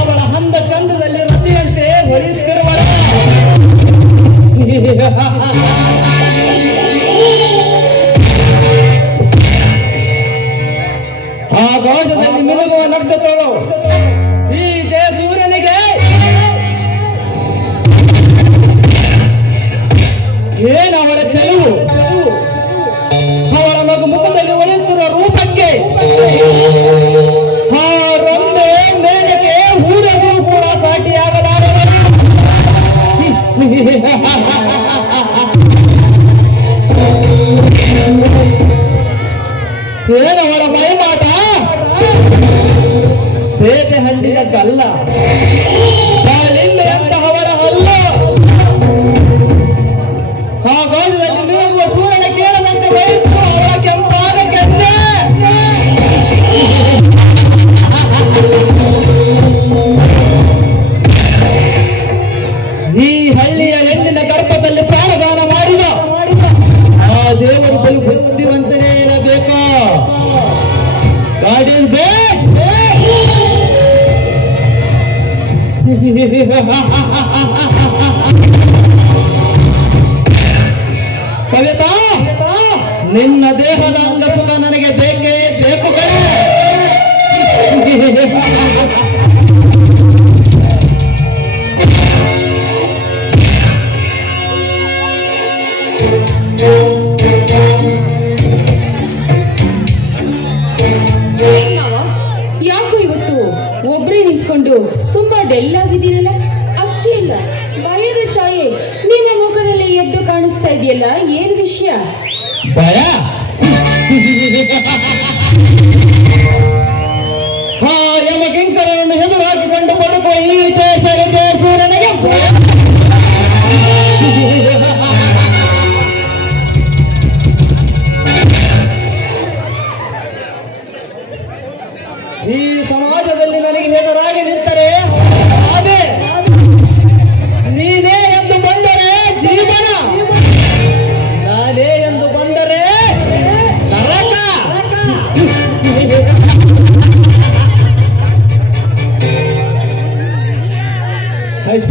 ಅವಳ ಹಂದ ಚಂದದಲ್ಲಿ ರತಿಯಂತೆ ಹೊಳೆಯುತ್ತಿರುವಳ ಆ ಗಾಜದಲ್ಲಿ ಮಿನುಗುವ ನಕ್ಷತ್ರಗಳು ಈ ಜಯ ಸೂರ್ಯನಿಗೆ ಏನು ಅವರ ಚೆಲುವು?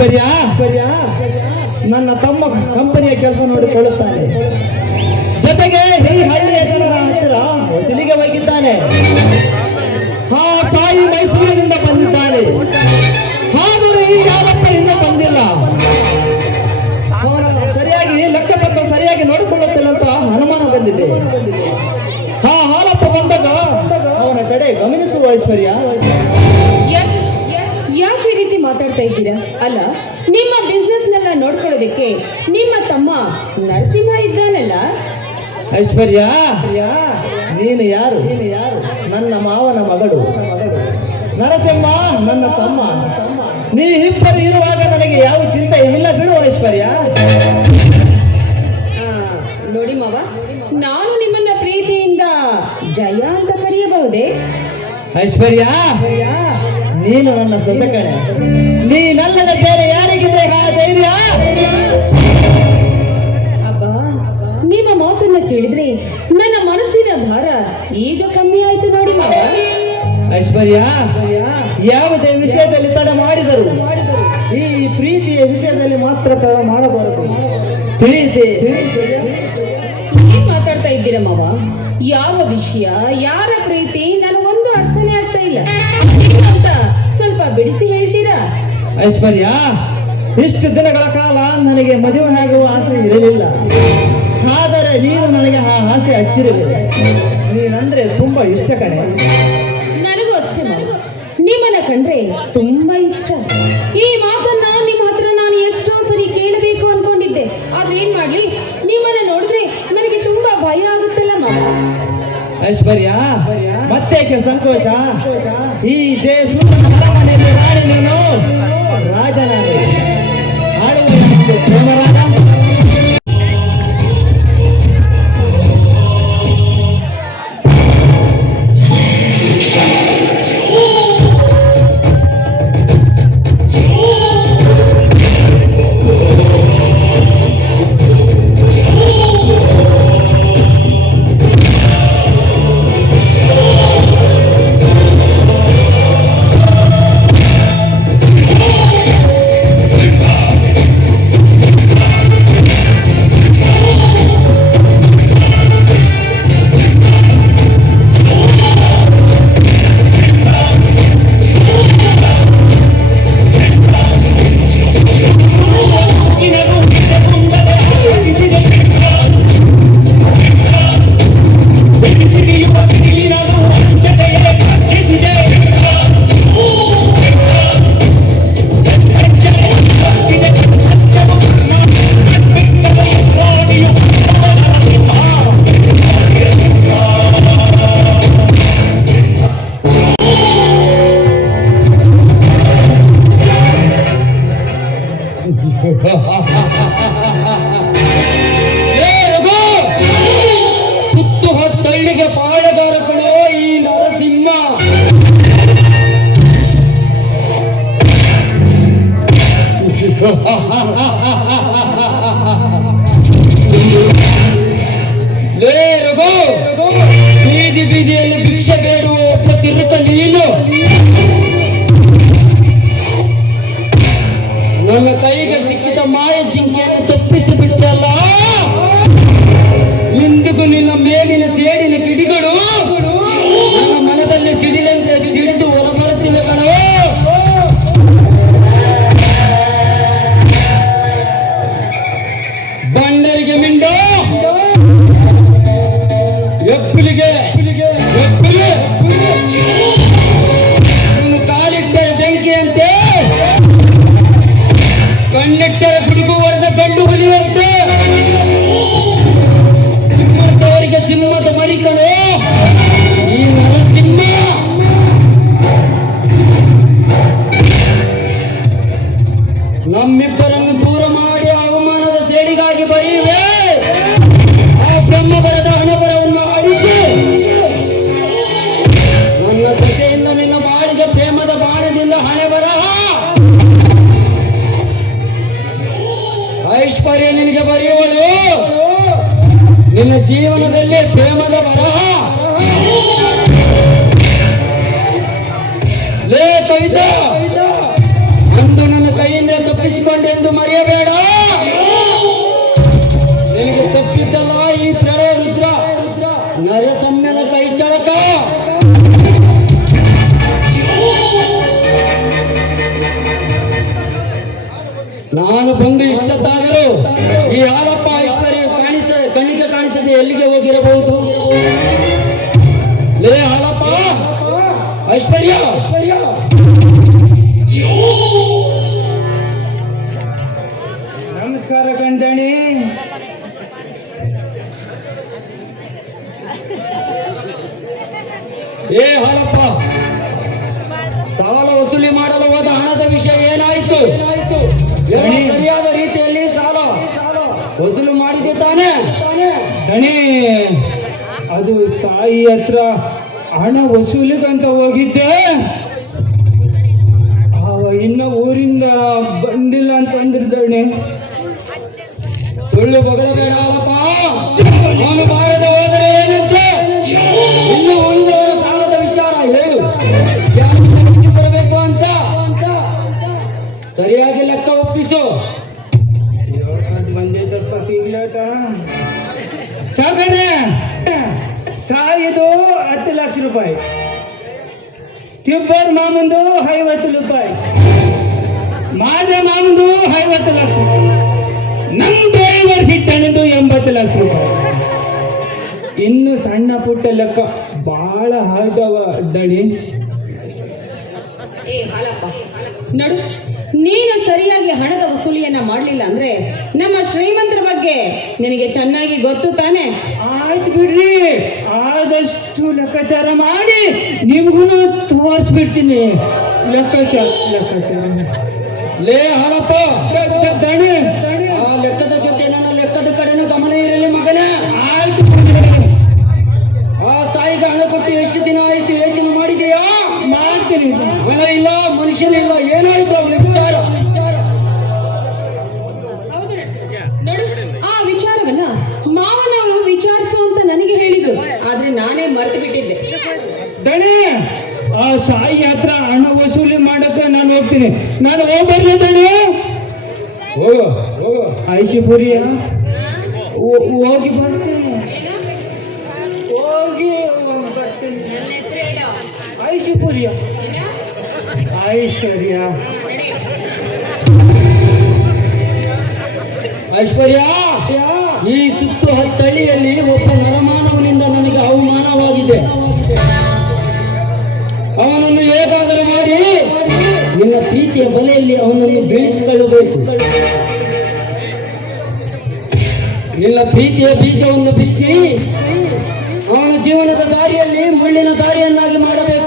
ಐಶ್ವರ್ಯ ನನ್ನ ತಮ್ಮ ಕಂಪನಿಯ ಕೆಲಸ ನೋಡಿಕೊಳ್ಳುತ್ತಾನೆ. ಜೊತೆಗೆ ಈ ಹಳ್ಳಿಯ ಜನರ ಹತ್ತಿರ ತಿಳಿಗೆ ಹೋಗಿದ್ದಾನೆ. ಆ ತಾಯಿ ಮೈಸೂರಿನಿಂದ ಬಂದಿದ್ದಾನೆ ಆದರೂ ಈ ಯಾವಪ್ಪ ಇನ್ನೂ ಬಂದಿಲ್ಲ ಸರಿಯಾಗಿ ಲೆಕ್ಕಪತ್ರ ಸರಿಯಾಗಿ ನೋಡಿಕೊಳ್ಳುತ್ತಿಲ್ಲ ಅಂತ ಅನುಮಾನ ಬಂದಿದೆ. ಹಾ ಹಾಲಪ್ಪ ಬಂದಾಗ ಅವನ ಕಡೆ ಗಮನಿಸುವ ಐಶ್ವರ್ಯ. ಮಾತಾಡ್ತಾ ಇದ್ದೀರಾ? ಅಲ್ಲ ನಿಮ್ಮ ಬಿಸ್ನೆಸ್ನೆಲ್ಲ ನೋಡ್ಕೊಳ್ಳೋದಕ್ಕೆ ನಿಮ್ಮ ತಮ್ಮ ನರಸಿಂಹ ಇದ್ದಾನಲ್ಲ? ಐಶ್ವರ್ಯ ನೀನು ಯಾರು? ನೀನು ಯಾರು ನನ್ನ ಮಾವನ ಮಗಳು. ನರಸಿಂಹ ನನ್ನ ತಮ್ಮ. ನೀ ಇಬ್ಬರು ಇರುವಾಗ ನನಗೆ ಯಾವ ಚಿಂತೆ ಇಲ್ಲ ಬಿಡು ಐಶ್ವರ್ಯ. ನೋಡಿ ಮಾವ ನಾನು ನಿಮ್ಮನ್ನ ಪ್ರೀತಿಯಿಂದ ಜಯ ಅಂತ ಕರೆಯಬಹುದೇ? ಐಶ್ವರ್ಯ ನೀನು ನನ್ನ ಸೊಸೆ ಕಣೆ. ನೀನಲ್ಲದ ಬೇರೆ ಯಾರಿಗಿದೆ ಆ ಧೈರ್ಯ? ಅಬ್ಬಾ ನಿಮ್ಮ ಮಾತನ್ನ ಕೇಳಿದ್ರೆ ನನ್ನ ಮನಸ್ಸಿನ ಭಾರ ಈಗ ಕಮ್ಮಿ ಆಯ್ತು ನೋಡಿ ಐಶ್ವರ್ಯ ಯಾವುದೇ ವಿಷಯದಲ್ಲಿ ತಡ ಮಾಡಿದರು ಈ ಪ್ರೀತಿಯ ವಿಷಯದಲ್ಲಿ ಮಾತ್ರ ತಡ ಮಾಡಬಾರದು. ಏನ್ ಮಾತಾಡ್ತಾ ಇದ್ದೀರಾ ಮಾವ? ಯಾವ ವಿಷಯ ಯಾರ ಪ್ರೀತಿ ಬಿಡಿಸಿ ಹೇಳ್ತೀರಾ? ಐಶ್ವರ್ಯ ಇಷ್ಟು ದಿನಗಳ ಕಾಲ ನನಗೆ ಮದುವೆ ಆಗುವ ಆಸೆ ಇರಲಿಲ್ಲ. ಆದರೆ ನೀನು ನನಗೆ ಆ ಆಸೆ ಹಚ್ಚಿರಲಿಲ್ಲ. ನೀನಂದ್ರೆ ತುಂಬಾ ಇಷ್ಟ ಕಣೆ. ನನಗೂ ಅಷ್ಟೇ ನಿಮ್ಮನ ನಿಮ್ಮನ್ನ ಕಂಡ್ರೆ ತುಂಬಾ ಇಷ್ಟ. ಈ ಮಾತನ್ನ ನಿಮ್ಮ ಹತ್ರ ನಾನು ಎಷ್ಟೋ ಸರಿ ಕೇಳಬೇಕು ಅನ್ಕೊಂಡಿದ್ದೆ. ಆದ್ರೆ ಏನ್ ಮಾಡ್ಲಿ? ನಿಮ್ಮನ್ನ ನೋಡಿದ್ರೆ ನನಗೆ ತುಂಬಾ ಭಯ ಆಗುತ್ತಲ್ಲ ಮಾವ. ಐಶ್ವರ್ಯ ಮತ್ತೇಕೆ ಸಂಕೋಚ? ಈ ಜಯಸೂರನ ಅರಮನೆಯಲ್ಲಿ ರಾಣಿ ನೀನು ರಾಜ ನಾನು ಕಂಡು ಹುಲಿಯಂತೆ ಸಿಂಹದವರಿಗೆ ಸಿಂಹದ ಐಶ್ವರ್ಯ ನಿನಗೆ ಬರೆಯುವಳು ನಿನ್ನ ಜೀವನದಲ್ಲಿ ಪ್ರೇಮದ ಬರಹ. ಲೇ ಕವಿತಾ ಅಂದು ನನ್ನ ಕೈಯಿಂದ ತಪ್ಪಿಸಿಕೊಂಡೆಂದು ಮರೆಯಬೇಡ. ನಾನು ಬಂದು ಇಷ್ಟತ್ತಾದರೂ ಈ ಹಾಲಪ್ಪ ಐಶ್ವರ್ಯ ಕಾಣಿಸ ಕಣ್ಣಿಗೆ ಕಾಣಿಸದೆ ಎಲ್ಲಿಗೆ ಹೋಗಿರಬಹುದು? ಲೇ ಹಾಲಪ್ಪ! ಐಶ್ವರ್ಯ! ಐಶ್ವರ್ಯ ನಮಸ್ಕಾರ ಕಂದಣಿ ಏ ಹಾಲಪ್ಪ! ಸಾಲ ವಸೂಲಿ ಮಾಡಲು ಹೋದ ಹಣದ ವಿಷಯ ಏನಾಯಿತು ಎಲ್ಲ ಸರಿಯಾದ ರೀತಿಯಲ್ಲಿ ಸಾಲ ವಸೂಲು ಮಾಡಿದೆ ತಾನೆ. ದಣಿ ಅದು ಸಾಯಿ ಹತ್ರ ಹಣ ವಸೂಲಿಗಂತ ಹೋಗಿದ್ದೆ. ಅವ ಇನ್ನ ಊರಿಂದ ಬಂದಿಲ್ಲ ಅಂತ ದಣಿ ಸುಳ್ಳು ಬಗಳಬೇಡ ಹಾಲಪ್ಪ ಅವನು ಬಾರದ ಹೋದರೆ ಏನಂತೆ? ಇನ್ನು ಉಳಿದವರ ಸಾಲದ ವಿಚಾರ ಹೇಳು. ಬರಬೇಕು ಅಂತ? ಸರಿಯಾಗಿ ಲೆಕ್ಕ ಒಪ್ಪಿಸು. ಸಾಕಣೆ ಸಾಯಿದು ಹತ್ತು ಲಕ್ಷ ರೂಪಾಯಿ. ತಿಬ್ಬರ್ ಮಾಮಂದು ಐವತ್ತು ರೂಪಾಯಿ. ಮಾದ ಮಾಮಂದು ಐವತ್ತು ಲಕ್ಷ ರೂಪಾಯಿ. ನಮ್ಮ ಡ್ರೈವರ್ ಸಿಟ್ಟಣಿದು ಎಂಬತ್ತು ಲಕ್ಷ ರೂಪಾಯಿ. ಇನ್ನು ಸಣ್ಣ ಪುಟ್ಟ ಲೆಕ್ಕ ಬಹಳ ಹಾಳ್ದವ ಹಾಲಪ್ಪ. ನಡು. ನೀನು ಸರಿಯಾಗಿ ಹಣದ ವಸೂಲಿಯನ್ನ ಮಾಡಲಿಲ್ಲ ಅಂದ್ರೆ ನಮ್ಮ ಶ್ರೀಮಂತರ ಬಗ್ಗೆ ನಿನಗೆ ಚೆನ್ನಾಗಿ ಗೊತ್ತು ತಾನೆ? ಆಯ್ತು ಬಿಡ್ರಿ. ಆದಷ್ಟು ಲೆಕ್ಕಾಚಾರ ಮಾಡಿ. ನಿಮ್ಗೂ ತೋರಿಸ್ಬಿಡ್ತೀನಿ. ಲೆಕ್ಕಾಚಾರ ಲೆಕ್ಕಾಚಾರ. ಲೇ ಹಣಪ್ಪ ದಣಿ. ಆ ಲೆಕ್ಕದ ಜೊತೆ ನನ್ನ ಲೆಕ್ಕದ ಕಡೆನೂ ಗಮನ ಇರಲಿ ಮಗನ. ಆಯ್ತು ಬಿಡ್ರಿ. ಆ ತಾಯಿಗೆ ಹಣ ಕೊಟ್ಟು ಎಷ್ಟು ದಿನ ಆಯ್ತು ಯೋಚನೆ ಮಾಡಿದೆಯಾ? ಮಾಡ್ತೀನಿ. ಹಣ ಇಲ್ಲ ಮನುಷ್ಯನಿಲ್ಲ. ಹಣ ವಸೂಲಿ ಮಾಡಕ್ಕೆ ನಾನು ಹೋಗ್ತೀನಿ. ನಾನು ಹೋಗ್ಬರ್ಲಿ ತಾನೆ? ಹೋಗು ಹೋಗು. ಐಶಿಪುರಿಯ ಹೋಗಿ ಬರ್ತೀನಿ. ಹೋಗಿ ಬರ್ತೇನೆ. ಬರ್ತೀನಿ ಐಶಿಪುರಿಯ ಐಶ್ವರ್ಯ ಐಶ್ವರ್ಯ ಈ ಸುತ್ತು ಹತ್ತಳ್ಳಿಯಲ್ಲಿ ಒಬ್ಬ ನರಮಾನವನಿಂದ ನನಗೆ ಅವಮಾನವಾಗಿದೆ. ಅವನನ್ನು ಹೇಗಾದರೂ ಮಾಡಿ ನಿನ್ನ ಪ್ರೀತಿಯ ಬಲೆಯಲ್ಲಿ ಅವನನ್ನು ಬೀಳಿಸಿಕೊಳ್ಳಬೇಕು. ನಿನ್ನ ಪ್ರೀತಿಯ ಬೀಜವನ್ನು ಬಿತ್ತಿ ಅವನ ಜೀವನದ ದಾರಿಯಲ್ಲಿ ಮಣ್ಣಿನ ದಾರಿಯನ್ನಾಗಿ ಮಾಡಬೇಕು.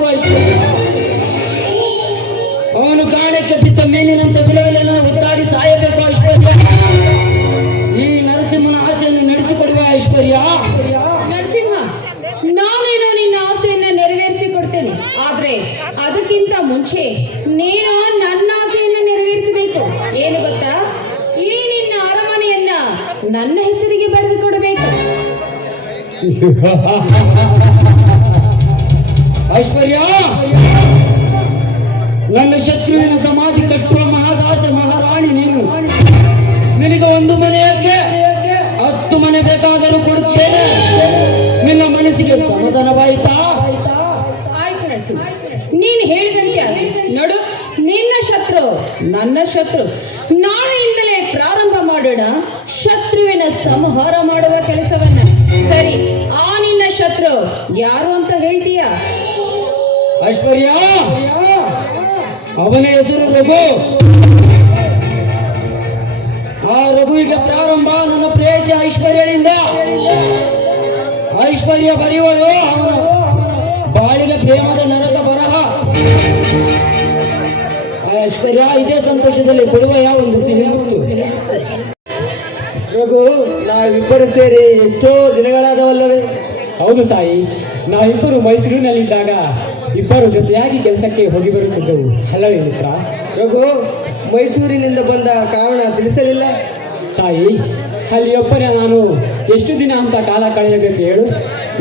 ಮುಂಚೆ ನೀನು ನನ್ನ ಆಸೆಯನ್ನ ನೆರವೇರಿಸಬೇಕು. ಏನು ಗೊತ್ತಾ? ಈ ನಿನ್ನ ಅರಮನೆಯನ್ನ ನನ್ನ ಹೆಸರಿಗೆ ಬರೆದು ಕೊಡಬೇಕು. ಐಶ್ವರ್ಯ! ನನ್ನ ಶತ್ರುವಿನ ಸಮಾಧಿ ಕಟ್ಟುವ ಮಹಾದಾಸ, ಮಹಾರಾಣಿ ನೀನು. ನಿನಗೆ ಒಂದು ಮನೆ ಯಾಕೆ? ಹತ್ತು ಮನೆ ಬೇಕಾದರೂ ಕೊಡುತ್ತೇನೆ. ನಿನ್ನ ಮನಸ್ಸಿಗೆ ಸಮಾಧಾನವಾಯಿತಾ ಆಯ್ತು ನರಸಿಂಹ ನೀನು ಹೇಳಿದಂತೆ ಆಗಲಿ. ನೋಡು ನಿನ್ನ ಶತ್ರು ನನ್ನ ಶತ್ರು. ನಾಳೆಯಿಂದಲೇ ಪ್ರಾರಂಭ ಮಾಡೋಣ. ಶತ್ರುವಿನ ಸಂಹಾರ ಮಾಡುವ ಕೆಲಸವನ್ನ. ಸರಿ, ಆ ನಿನ್ನ ಶತ್ರು ಯಾರು ಅಂತ ಹೇಳ್ತೀಯಾ? ಐಶ್ವರ್ಯ! ಅವನ ಹೆಸರು ರಘು. ಆ ರಘುವಿಗೆ ಪ್ರಾರಂಭ ನನ್ನ ಪ್ರೇಯಸಿ ಐಶ್ವರ್ಯದಿಂದ ಐಶ್ವರ್ಯ ಬರೆಯುವಳು ಅವನು. ಬಾಳಿಗೆ ಪ್ರೇಮದ ನರಕ ಬರಹ. ಐಶ್ವರ್ಯ ಇದೇ ಸಂತೋಷದಲ್ಲಿ ಕೊಡುವ ಯಾವ ಒಂದು ಸಿನಿಮಾ ರಘು ನಾವಿಬ್ಬರು ಸೇರಿ ಎಷ್ಟೋ ದಿನಗಳಾದವಲ್ಲವೇ? ಹೌದು ಸಾಯಿ ನಾವಿಬ್ಬರು ಮೈಸೂರಿನಲ್ಲಿದ್ದಾಗ ಇಬ್ಬರು ಜೊತೆಯಾಗಿ ಕೆಲಸಕ್ಕೆ ಹೋಗಿ ಬರುತ್ತಿದ್ದೆವು. ಅಲ್ಲವೇ ಮಿತ್ರ? ರಘು ಮೈಸೂರಿನಿಂದ ಬಂದ ಕಾರಣ ತಿಳಿಸಲಿಲ್ಲ? ಸಾಯಿ ಅಲ್ಲಿ ಒಬ್ಬರೇ ನಾನು. ಎಷ್ಟು ದಿನ ಅಂತ ಕಾಲ ಕಳೆಯಬೇಕು ಹೇಳು?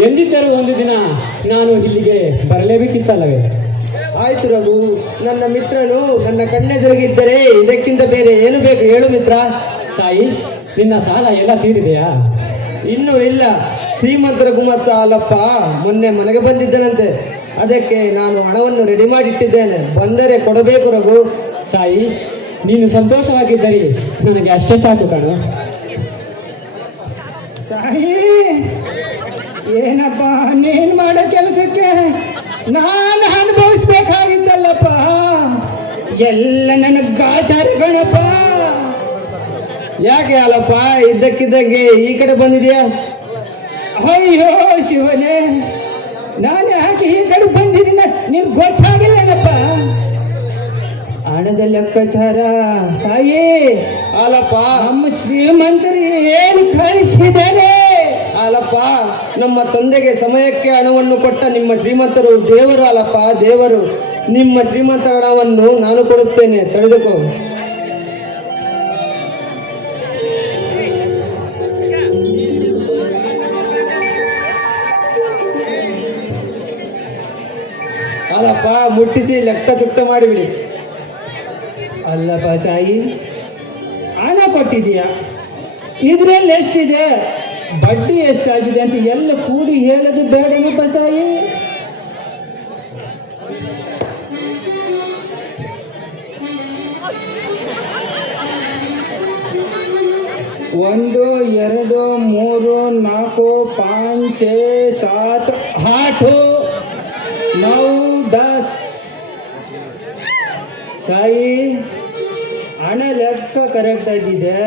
ಎಂದಿದ್ದರೂ ಒಂದು ದಿನ ನಾನು ಇಲ್ಲಿಗೆ ಬರಲೇಬೇಕಿತ್ತಲ್ಲವೇ? ಆಯ್ತು ರಘು ನನ್ನ ಮಿತ್ರನು ನನ್ನ ಕಣ್ಣೆದುರಿಗಿದ್ದರೆ ಇದಕ್ಕಿಂತ ಬೇರೆ ಏನು ಬೇಕು ಹೇಳು ಮಿತ್ರ. ಸಾಯಿ ನಿನ್ನ ಸಾಲ ಎಲ್ಲ ತೀರಿದೆಯಾ? ಇನ್ನೂ ಇಲ್ಲ. ಶ್ರೀಮಂತರ ಗುಮಸ್ತ ಅಲ್ಲಪ್ಪ ಮೊನ್ನೆ ಮನೆಗೆ ಬಂದಿದ್ದನಂತೆ. ಅದಕ್ಕೆ ನಾನು ಹಣವನ್ನು ರೆಡಿ ಮಾಡಿಟ್ಟಿದ್ದೇನೆ. ಬಂದರೆ ಕೊಡಬೇಕು ರಘು. ಸಾಯಿ ನೀನು ಸಂತೋಷವಾಗಿದ್ದರೆ ನನಗೆ ಅಷ್ಟೇ ಸಾಕು ಕಣು. ಸಾಯಿ ಏನಪ್ಪ ನೀನ್ ಮಾಡೋ ಕೆಲಸಕ್ಕೆ ನಾನು ಅನುಭವಿಸ್ಬೇಕಾಗಿದ್ದಲ್ಲಪ್ಪ ಎಲ್ಲ ನನ್ನ ಗಾಚಾರ ಗಣಪ ಯಾಕೆ ಅಲ್ಲಪ್ಪ ಇದ್ದಕ್ಕಿದ್ದಂಗೆ ಈ ಕಡೆ ಬಂದಿದ್ಯಾ? ಅಯ್ಯೋ ಶಿವನೇ ನಾನು ಯಾಕೆ ಈ ಕಡೆ ಬಂದಿದ್ದೀನ ನಿಮ್ಗೆ ಗೊತ್ತಾಗಿಲ್ಲನಪ್ಪ? ಹಣದ ಲೆಕ್ಕಾಚಾರ ಸಾಯಿ. ಅಲ್ಲಪ್ಪ. ನಮ್ಮ ಶ್ರೀಮಂತರು ಏನು ಕಳಿಸಿದ್ದಾರೆ? ಅಲ್ಲಪ್ಪ, ನಮ್ಮ ತಂದೆಗೆ ಸಮಯಕ್ಕೆ ಹಣವನ್ನು ಕೊಟ್ಟ ನಿಮ್ಮ ಶ್ರೀಮಂತರು ದೇವರು ಅಲ್ಲಪ್ಪ, ದೇವರು. ನಿಮ್ಮ ಶ್ರೀಮಂತರ ಹಣವನ್ನು ನಾನು ಕೊಡುತ್ತೇನೆ. ತಡೆದುಕೋ. ಅಲ್ಲಪ್ಪ, ಮುಟ್ಟಿಸಿ ಲೆಕ್ಕ ತುಕ್ತ ಮಾಡಿಬಿಡಿ. ಅಲ್ಲಪ್ಪ ಸಾಯಿ ಹಣ ಕೊಟ್ಟಿದೀಯ ಇದ್ರಲ್ಲಿ ಎಷ್ಟಿದೆ? ಬಡ್ಡಿ ಎಷ್ಟಾಗಿದೆ ಅಂತ ಎಲ್ಲ ಕೂಡಿ ಹೇಳದು ಬೇಡನು ಬಸಾಯಿ ಒಂದು, ಎರಡು, ಮೂರು, ನಾಲ್ಕು, ಪಾಂಚ್, ಸಾತ್, ಆಟು. ನೌ ದಸ್. ಸಾಯಿ, ಹಣ ಲೆಕ್ಕ ಕರೆಕ್ಟ್ ಆಗಿದೆ.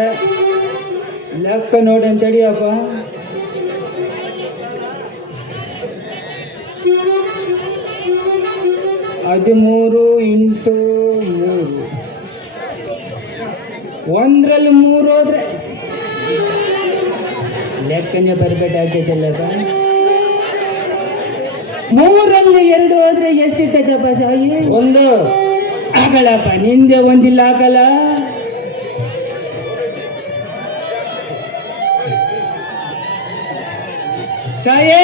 ಲೆಕ್ಕ ನೋಡಿ ಅಂತ ಅಪ್ಪ. ಹದಿಮೂರು ಇಂಟು ಮೂರು. ಒಂದ್ರಲ್ಲಿ ಮೂರು ಹೋದ್ರೆ ಲೆಕ್ಕನೇ ಬರಬೇಕಾಗ್ತೈತಲ್ಲಪ್ಪ ಮೂರಲ್ಲಿ ಎರಡು ಹೋದ್ರೆ ಎಷ್ಟಿರ್ತೈತಪ್ಪ ಸಾಯಿ ಒಂದು. ಆಗಲ್ಲಪ್ಪ ನಿಂದೆ ಒಂದಿಲ್ಲ ಆಗಲ್ಲ ಸಾಯೇ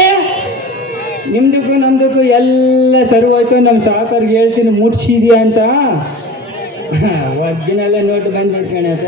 ನಿಮ್ದಕ್ಕೂ ನಮ್ದಕ್ಕೂ ಎಲ್ಲ ಸರ್ವಾಯ್ತು ನಮ್ಮ ಸಾಕರ್ಗೆ ಹೇಳ್ತೀನಿ ಮುಟ್ಸಿದ್ಯಾ ಅಂತ? ಒಜ್ಜಿನೆಲ್ಲ ನೋಟ್ ಬಂದಿತ್ತು ಕಣಪ್ಪ